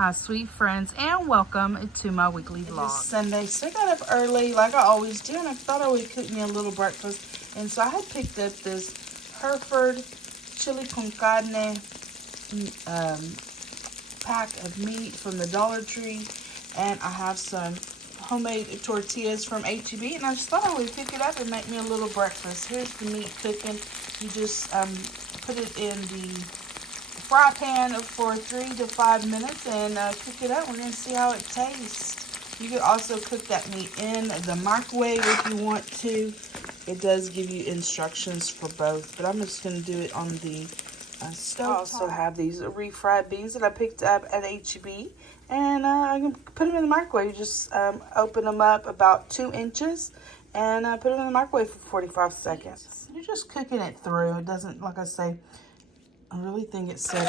Hi sweet friends, and welcome to my weekly vlog. It's Sunday, so I got up early like I always do, and I thought I would cook me a little breakfast. And so I had picked up this Hereford chili con carne pack of meat from the Dollar Tree, and I have some homemade tortillas from HEB, and I just thought I would pick it up and make me a little breakfast. Here's the meat cooking. You just put it in the fry pan for 3 to 5 minutes and cook it up. We're going to see how it tastes. You could also cook that meat in the microwave if you want to. It does give you instructions for both, but I'm just going to do it on the stove. I also have these refried beans that I picked up at HEB, and I can put them in the microwave. You just open them up about 2 inches and put them in the microwave for 45 seconds. You're just cooking it through. It doesn't, like I say, I really think it said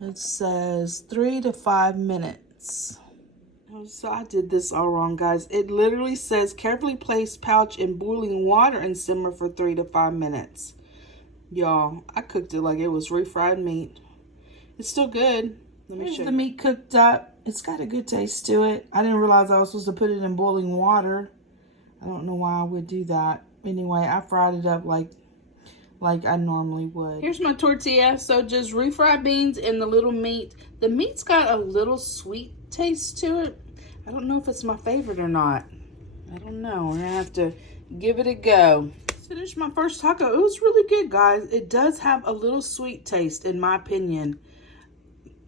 it says 3 to 5 minutes. So I did this all wrong, guys. It literally says carefully place pouch in boiling water and simmer for 3 to 5 minutes. Y'all, I cooked it like it was refried meat. It's still good. Let me show you. The meat cooked up. It's got a good taste to it. I didn't realize I was supposed to put it in boiling water. I don't know why I would do that. Anyway, I fried it up like I normally would. Here's my tortilla. So just refried beans and the little meat. The meat's got a little sweet taste to it. I don't know if it's my favorite or not. I don't know. We're gonna have to give it a go. Finished my first taco. It was really good, guys. It does have a little sweet taste, in my opinion.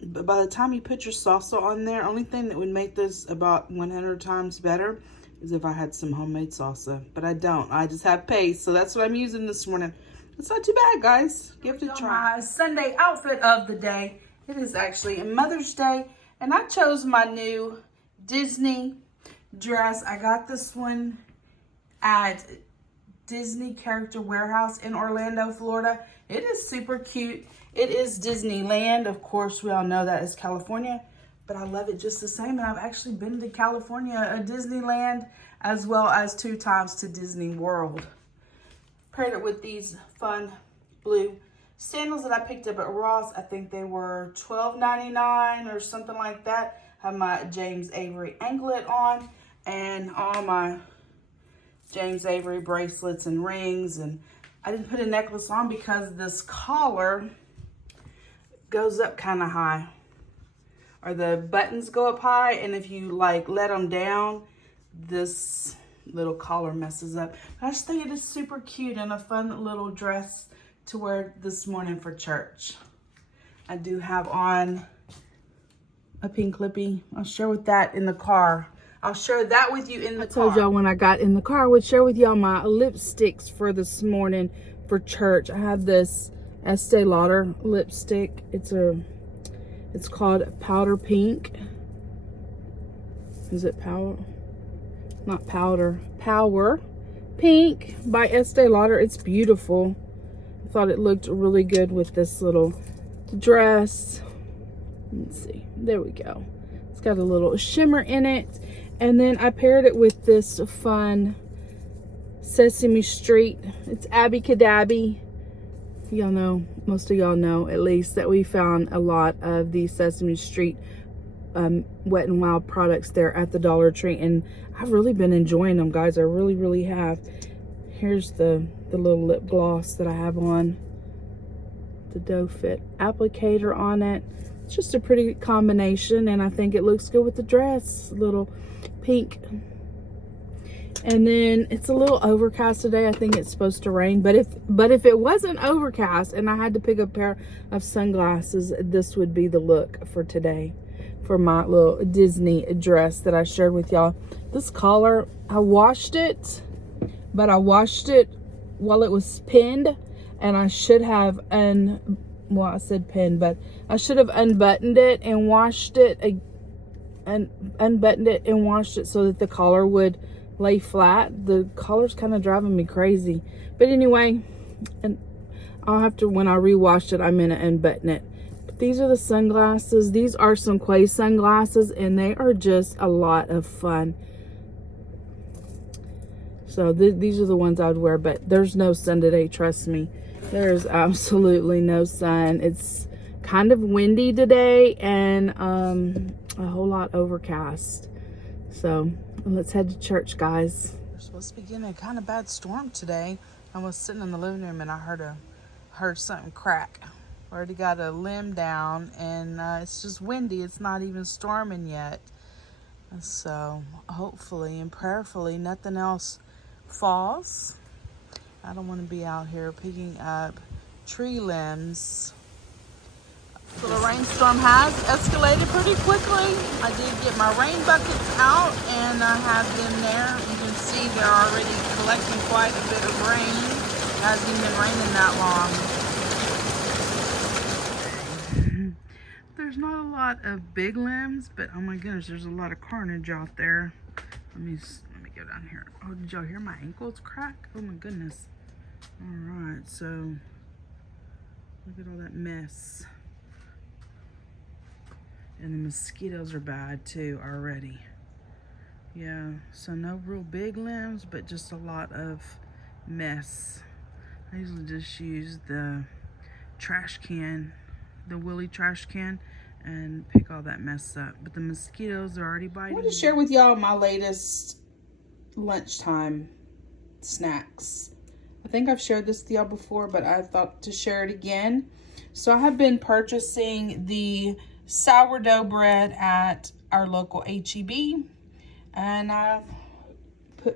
But by the time you put your salsa on there, only thing that would make this about 100 times better is if I had some homemade salsa. But I don't. I just have paste. So that's what I'm using this morning. It's not too bad, guys. Give it a try. My Sunday outfit of the day. It is actually Mother's Day, and I chose my new Disney dress. I got this one at Disney Character Warehouse in Orlando, Florida. It is super cute. It is Disneyland. Of course, we all know that is California, but I love it just the same. And I've actually been to California, Disneyland, as well as 2 times to Disney World. Paired it with these fun blue sandals that I picked up at Ross. I think they were $12.99 or something like that. Have my James Avery anklet on and all my James Avery bracelets and rings. And I didn't put a necklace on because this collar goes up kind of high, or the buttons go up high, and if you like let them down, this little collar messes up. I just think it is super cute and a fun little dress to wear this morning for church. I do have on a pink lippy. I'll share with that in the car. I'll share that with you in the car. I told y'all when I got in the car I would share with y'all my lipsticks for this morning for church. I have this Estee Lauder lipstick. It's called Powder Pink. Is it powder? Not powder, Power Pink by Estee Lauder. It's beautiful. I thought it looked really good with this little dress. Let's see, there we go. It's got a little shimmer in it, and then I paired it with this fun Sesame Street. It's Abby Cadabby. Y'all know, most of y'all know at least, that we found a lot of the Sesame Street Wet n Wild products there at the Dollar Tree, and I've really been enjoying them, guys. I really have. Here's the little lip gloss that I have on, the Doe Fit applicator on it. It's just a pretty combination, and I think it looks good with the dress. Little pink. And then it's a little overcast today. I think it's supposed to rain, but if it wasn't overcast and I had to pick a pair of sunglasses, this would be the look for today for my little Disney dress that I shared with y'all. This collar, I washed it, but I washed it while it was pinned, and I should have I said pinned, but I should have unbuttoned it and washed it and unbuttoned it and washed it so that the collar would lay flat. The collar's kind of driving me crazy, but anyway, and I'll have to, when I rewash it, I'm gonna unbutton it. But these are the sunglasses. These are some Quay sunglasses, and they are just a lot of fun. So these are the ones I would wear, but there's no sun today, trust me. There's absolutely no sun. It's kind of windy today and a whole lot overcast. So let's head to church, guys. We're supposed to be getting a kind of bad storm today. I was sitting in the living room and I heard something crack. Already got a limb down, and it's just windy. It's not even storming yet. And so hopefully and prayerfully nothing else falls. I don't want to be out here picking up tree limbs. So the rainstorm has escalated pretty quickly. I did get my rain buckets out and I have them there. You can see they're already collecting quite a bit of rain. It hasn't even been raining that long. There's not a lot of big limbs, but oh my goodness, there's a lot of carnage out there. Let me go down here. Oh, did y'all hear my ankles crack? Oh my goodness. All right, so look at all that mess. And the mosquitoes are bad too already. Yeah, so no real big limbs, but just a lot of mess. I usually just use the trash can, the Willy trash can, and pick all that mess up. But the mosquitoes are already biting. I want to share with y'all my latest lunchtime snacks. I think I've shared this with y'all before, but I thought to share it again. So I have been purchasing the sourdough bread at our local HEB, and I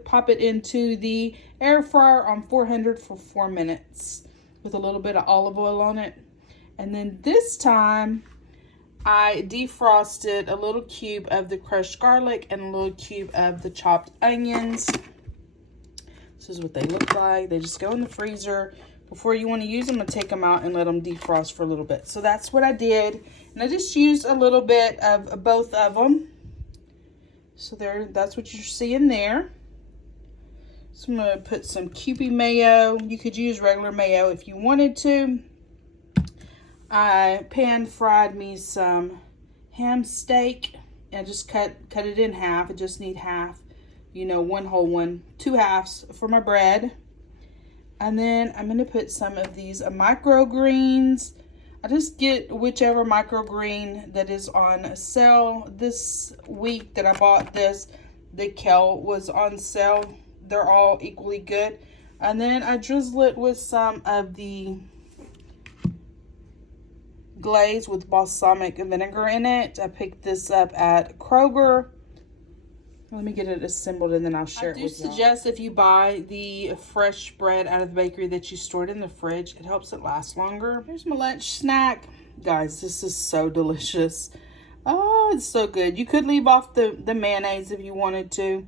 pop it into the air fryer on 400 for 4 minutes with a little bit of olive oil on it. And then this time I defrosted a little cube of the crushed garlic and a little cube of the chopped onions. This is what they look like. They just go in the freezer. Before you want to use them, and take them out and let them defrost for a little bit. So that's what I did. And I just used a little bit of both of them. So that's what you're seeing there. So I'm going to put some Kewpie mayo. You could use regular mayo if you wanted to. I pan fried me some ham steak and just cut it in half. I just need half, one whole one, 2 halves for my bread. And then I'm going to put some of these microgreens. I just get whichever microgreen that is on sale. This week that I bought this, the kale was on sale. They're all equally good. And then I drizzle it with some of the glaze with balsamic vinegar in it. I picked this up at Kroger. Let me get it assembled and then I'll share it with you. I do suggest if you buy the fresh bread out of the bakery that you store it in the fridge. It helps it last longer. Here's my lunch snack. Guys, this is so delicious. Oh, it's so good. You could leave off the mayonnaise if you wanted to,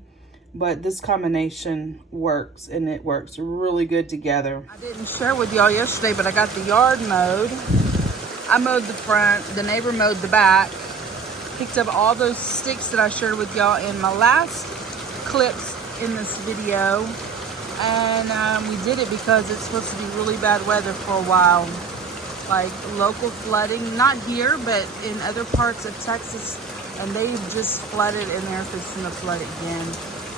but this combination works, and it works really good together. I didn't share with y'all yesterday, but I got the yard mowed. I mowed the front, the neighbor mowed the back. Picked up all those sticks that I shared with y'all in my last clips in this video. And we did it because it's supposed to be really bad weather for a while. Like local flooding, not here, but in other parts of Texas. And they just flooded and they're fixing to flood again.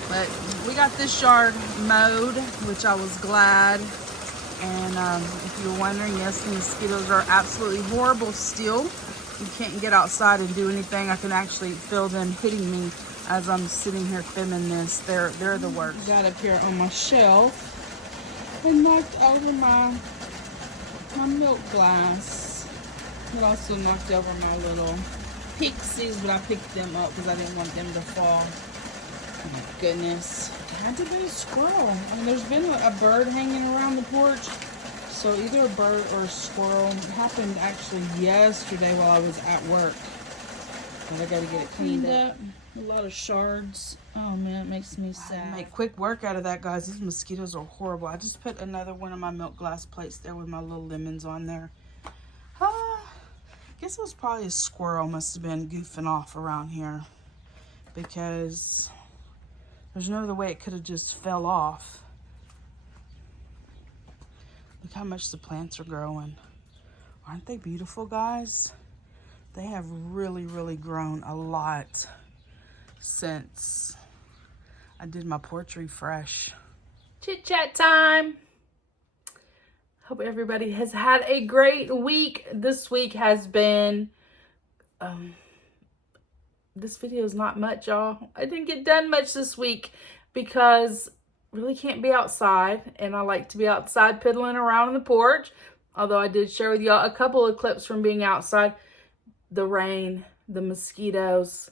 But we got this yard mowed, which I was glad. And if you're wondering, yes, the mosquitoes are absolutely horrible still. You can't get outside and do anything. I can actually feel them hitting me as I'm sitting here filming this. They're the worst. Got up here on my shelf and knocked over my milk glass. I also knocked over my little pixies, but I picked them up because I didn't want them to fall. Oh my goodness. It had to be a squirrel. I mean, there's been a bird hanging around the porch. So either a bird or a squirrel. It happened actually yesterday while I was at work. But I gotta get it cleaned up. A lot of shards. Oh man, it makes me sad. Make quick work out of that, guys. These mosquitoes are horrible. I just put another one of my milk glass plates there with my little lemons on there. Guess it was probably a squirrel. Must have been goofing off around here. Because there's no other way it could have just fell off. Look how much the plants are growing. Aren't they beautiful, guys? They have really, really grown a lot since I did my porch refresh. Chit chat time. Hope everybody has had a great week. This week has been, this video is not much, y'all. I didn't get done much this week because really can't be outside, and I like to be outside piddling around on the porch. Although I did share with y'all a couple of clips from being outside. The rain, the mosquitoes.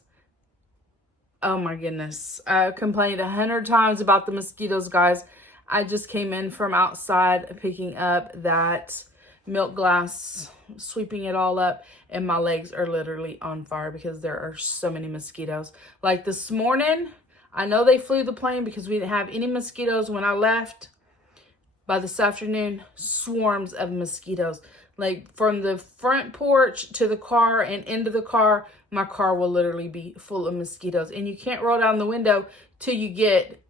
Oh my goodness. I complained 100 times about the mosquitoes, guys. I just came in from outside picking up that milk glass, sweeping it all up, and my legs are literally on fire because there are so many mosquitoes. Like this morning, I know they flew the plane because we didn't have any mosquitoes when I left. By this afternoon, swarms of mosquitoes. Like from the front porch to the car and into the car, my car will literally be full of mosquitoes. And you can't roll down the window till you get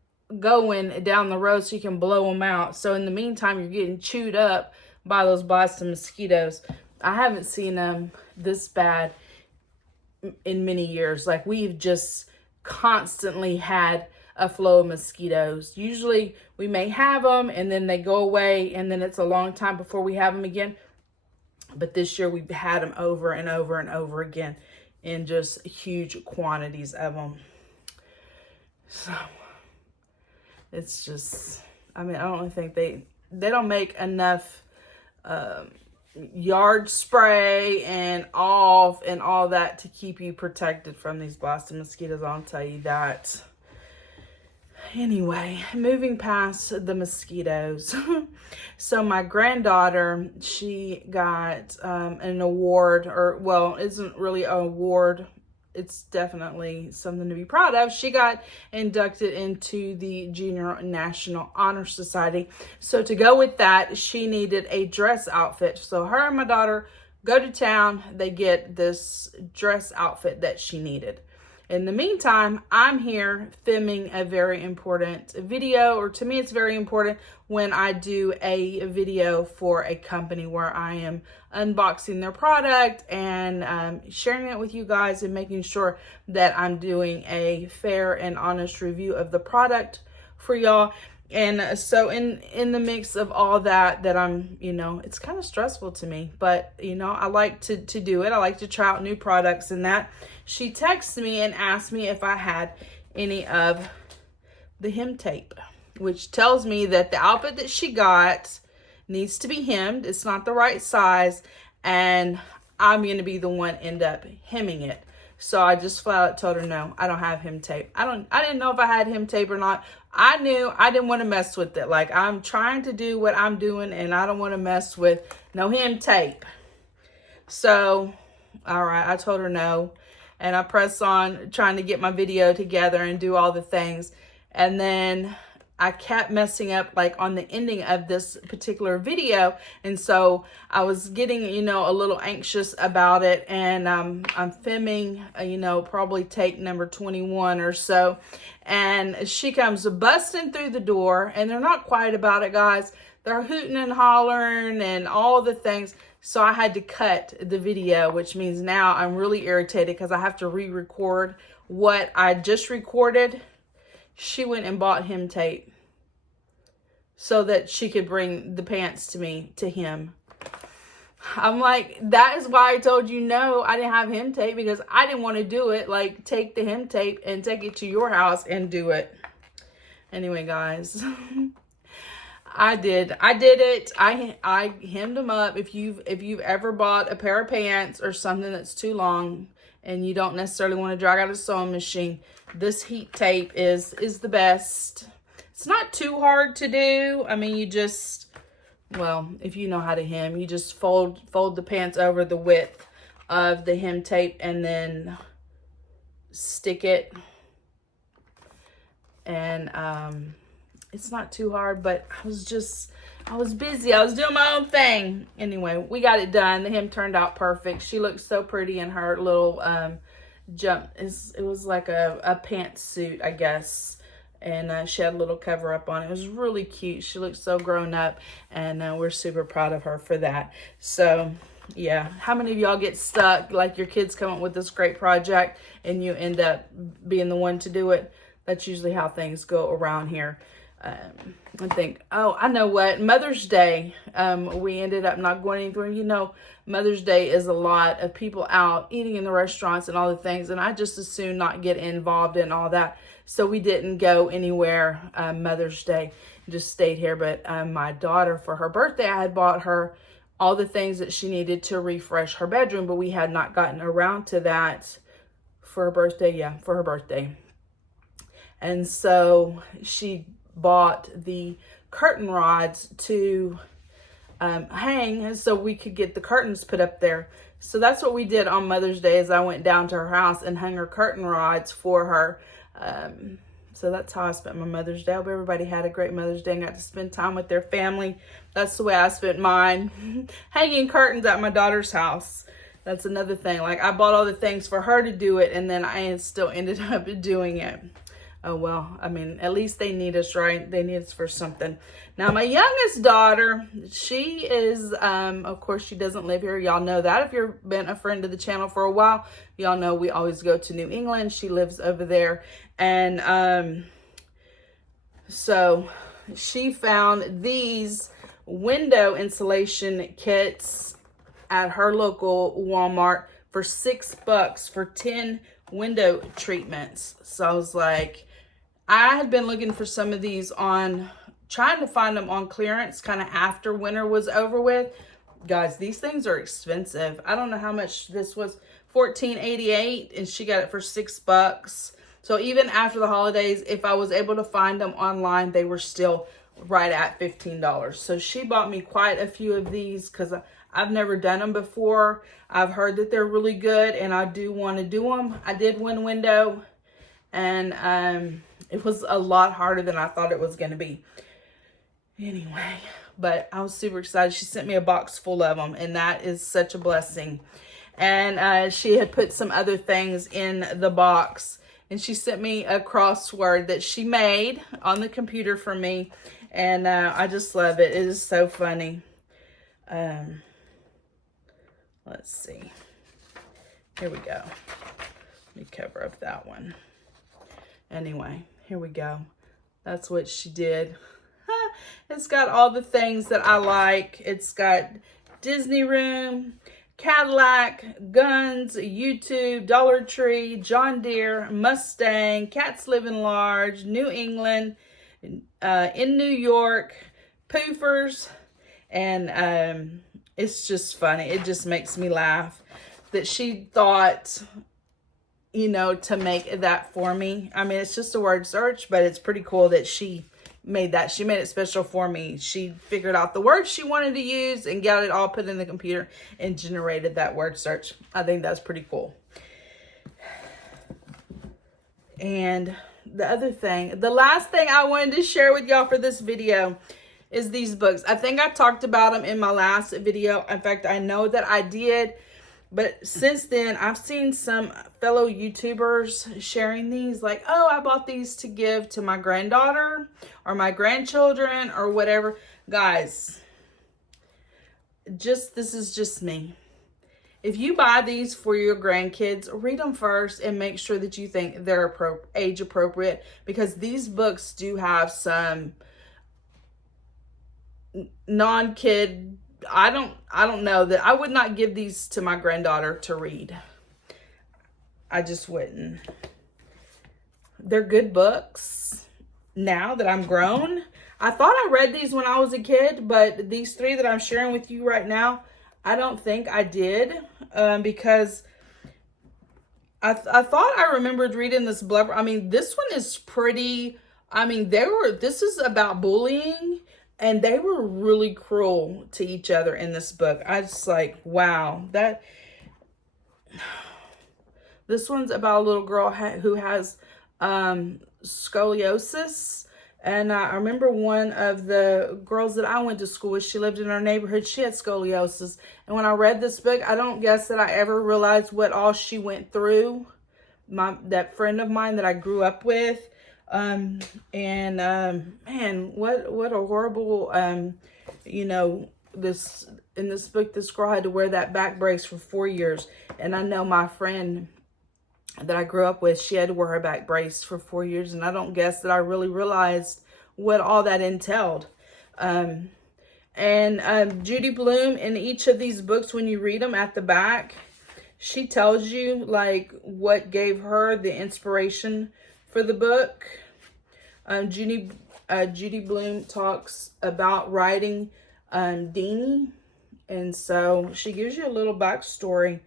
going down the road so you can blow them out. So in the meantime, you're getting chewed up by those blasted mosquitoes. I haven't seen them this bad in many years. Like, we've just constantly had a flow of mosquitoes. Usually we may have them and then they go away, and then it's a long time before we have them again. But this year we've had them over and over and over again in just huge quantities of them. So it's just, I mean, I don't think they don't make enough yard spray and all that to keep you protected from these blasted mosquitoes. I'll tell you that. Anyway, moving past the mosquitoes. So my granddaughter, she got an award, or well, it isn't really an award. It's definitely something to be proud of. She got inducted into the Junior National Honor Society. So to go with that, she needed a dress outfit. So her and my daughter go to town. They get this dress outfit that she needed. In the meantime, I'm here filming a very important video, or to me it's very important when I do a video for a company where I am unboxing their product and sharing it with you guys and making sure that I'm doing a fair and honest review of the product for y'all. And so in the mix of all that I'm, it's kind of stressful to me, but I like to do it. I like to try out new products and that. She texted me and asked me if I had any of the hem tape, which tells me that the outfit that she got needs to be hemmed. It's not the right size, and I'm going to be the one end up hemming it. So I just flat out told her, no, I don't have hem tape. I didn't know if I had hem tape or not. I knew I didn't want to mess with it. Like, I'm trying to do what I'm doing, and I don't want to mess with no hem tape. So, all right, I told her no. And I pressed on trying to get my video together and do all the things. And then I kept messing up, like, on the ending of this particular video. And so I was getting, a little anxious about it. And I'm filming, probably take number 21 or so. And she comes busting through the door. And they're not quiet about it, guys. They're hooting and hollering and all the things. So I had to cut the video, which means now I'm really irritated because I have to re-record what I just recorded. She went and bought hem tape so that she could bring the pants to me, to him. I'm like, that is why I told you no, I didn't have hem tape, because I didn't want to do it. Like, take the hem tape and take it to your house and do it. Anyway, guys. I did it. I hemmed them up. If you've ever bought a pair of pants or something that's too long and you don't necessarily want to drag out a sewing machine, this heat tape is the best. It's not too hard to do. I mean, you just, well, if you know how to hem, you just fold the pants over the width of the hem tape and then stick it. And it's not too hard, but I was busy. I was doing my own thing. Anyway, we got it done. The hem turned out perfect. She looked so pretty in her little jump. It was like a pantsuit, I guess. And she had a little cover up on it. It was really cute. She looked so grown up, and we're super proud of her for that. So, yeah. How many of y'all get stuck, like your kids come up with this great project and you end up being the one to do it? That's usually how things go around here. I think, oh, I know what, Mother's Day, we ended up not going anywhere. You know, Mother's Day is a lot of people out eating in the restaurants and all the things, and I just as soon not get involved in all that. So we didn't go anywhere Mother's Day, just stayed here. But my daughter, for her birthday, I had bought her all the things that she needed to refresh her bedroom, but we had not gotten around to that for her birthday. Yeah, for her birthday. And so she bought the curtain rods to hang so we could get the curtains put up there. So that's what we did on Mother's Day, is I went down to her house and hung her curtain rods for her. So that's how I spent my Mother's Day. I hope everybody had a great Mother's Day and got to spend time with their family. That's the way I spent mine. Hanging curtains at my daughter's house. That's another thing. Like, I bought all the things for her to do it, and then I still ended up doing it. Oh, well, I mean, at least they need us, right? They need us for something. Now, my youngest daughter, she is, of course, she doesn't live here. Y'all know that. If you've been a friend of the channel for a while, y'all know we always go to New England. She lives over there. And so she found these window insulation kits at her local Walmart for $6 for 10 window treatments. So I was like, I had been looking for some of these trying to find them on clearance kind of after winter was over with. Guys, these things are expensive. I don't know how much this was, $14.88, and she got it for $6. So even after the holidays, if I was able to find them online, they were still right at $15. So she bought me quite a few of these because I've never done them before. I've heard that they're really good, and I do want to do them. I did one window, and it was a lot harder than I thought it was going to be. Anyway, but I was super excited. She sent me a box full of them, and that is such a blessing. And she had put some other things in the box, and she sent me a crossword that she made on the computer for me, and I just love it. It is so funny. Let's see. Here we go. Let me cover up that one. Anyway, here we go. That's what she did. It's got all the things that I like. It's got Disney Room, Cadillac, Guns, YouTube, Dollar Tree, John Deere, Mustang, KatsLivnLarge, New England, in New York, Poofers, and it's just funny. It just makes me laugh that she thought, you know, to make that for me. I mean, it's just a word search, but it's pretty cool that she made that. She made it special for me. She figured out the words she wanted to use and got it all put in the computer and generated that word search. I think that's pretty cool. And the other thing, the last thing I wanted to share with y'all for this video is these books. I think I talked about them in my last video. In fact, I know that I did. But since then, I've seen some fellow YouTubers sharing these, like, oh, I bought these to give to my granddaughter or my grandchildren or whatever. Guys, this is just me. If you buy these for your grandkids, read them first and make sure that you think they're age appropriate, because these books do have some non-kid. I don't know that I would not give these to my granddaughter to read. I just wouldn't. They're good books now that I'm grown. I thought I read these when I was a kid, but these three that I'm sharing with you right now, I don't think I did, because I thought I remembered reading this blubber. I mean, this one is pretty, I mean, this is about bullying. And they were really cruel to each other in this book. I just like, wow, this one's about a little girl who has scoliosis. And I remember one of the girls that I went to school with, she lived in our neighborhood. She had scoliosis. And when I read this book, I don't guess that I ever realized what all she went through. That friend of mine that I grew up with. Man, what a horrible, you know, in this book, this girl had to wear that back brace for 4 years. And I know my friend that I grew up with, she had to wear her back brace for 4 years. And I don't guess that I really realized what all that entailed. Judy Blume, in each of these books, when you read them at the back, she tells you like what gave her the inspiration for the book. Judy Blume talks about writing Deanie, and so she gives you a little backstory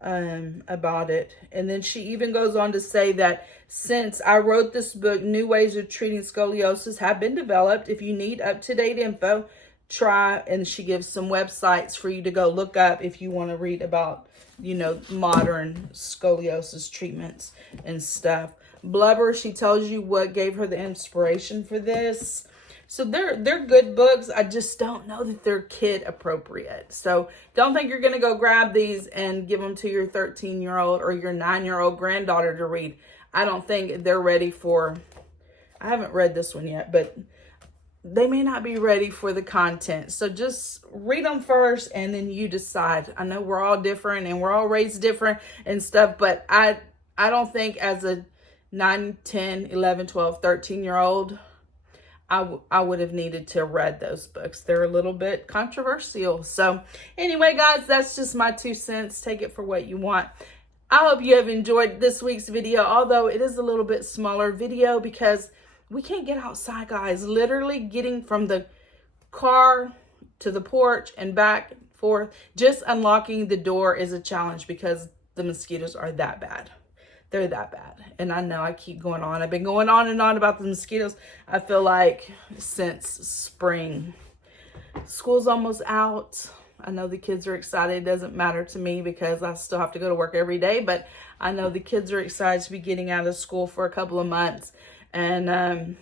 about it. And then she even goes on to say that since I wrote this book, new ways of treating scoliosis have been developed. If you need up-to-date info, try, and she gives some websites for you to go look up if you want to read about, you know, modern scoliosis treatments and stuff. Blubber, she tells you what gave her the inspiration for this. So they're good books. I just don't know that they're kid appropriate. So don't think you're going to go grab these and give them to your 13-year-old or your 9-year-old granddaughter to read. I don't think they're ready for, I haven't read this one yet, but they may not be ready for the content. So just read them first and then you decide. I know we're all different and we're all raised different and stuff, but I don't think as a 9, 10, 11, 12, 13-year-old, I would have needed to have read those books. They're a little bit controversial. So anyway, guys, that's just my 2 cents. Take it for what you want. I hope you have enjoyed this week's video, although it is a little bit smaller video because we can't get outside, guys. Literally getting from the car to the porch and back and forth, just unlocking the door is a challenge because the mosquitoes are that bad. They're that bad. And I know I keep going on. I've been going on and on about the mosquitoes, I feel like, since spring. School's almost out. I know the kids are excited. It doesn't matter to me because I still have to go to work every day. But I know the kids are excited to be getting out of school for a couple of months. And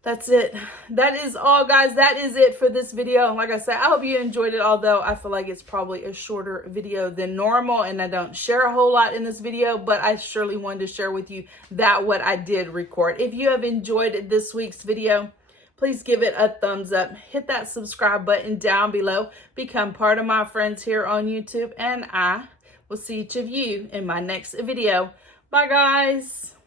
that's it. That is all, guys. That is it for this video. Like I said, I hope you enjoyed it, although I feel like it's probably a shorter video than normal and I don't share a whole lot in this video, but I surely wanted to share with you that what I did record. If you have enjoyed this week's video, please give it a thumbs up. Hit that subscribe button down below. Become part of my friends here on YouTube, and I will see each of you in my next video. Bye, guys.